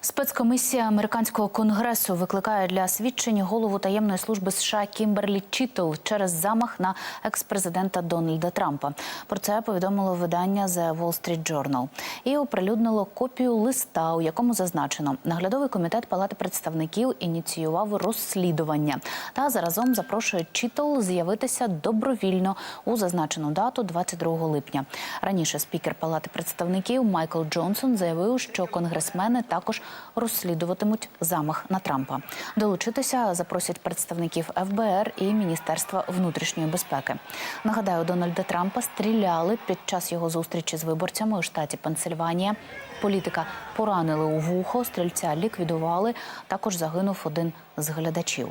Спецкомісія американського конгресу викликає для свідчень голову таємної служби США Кімберлі Чітл через замах на екс-президента Дональда Трампа. Про це повідомило видання The Wall Street Journal. і оприлюднило копію листа, у якому зазначено, наглядовий комітет Палати представників ініціював розслідування та заразом запрошує Чітл з'явитися добровільно у зазначену дату 22 липня. Раніше спікер Палати представників Майкл Джонсон заявив, що конгресмени також розслідуватимуть замах на Трампа. Долучитися запросять представників ФБР і Міністерства внутрішньої безпеки. Нагадаю, Дональда Трампа стріляли під час його зустрічі з виборцями у штаті Пенсильванія. Політика поранили у вухо, стрільця ліквідували. Також загинув один з глядачів.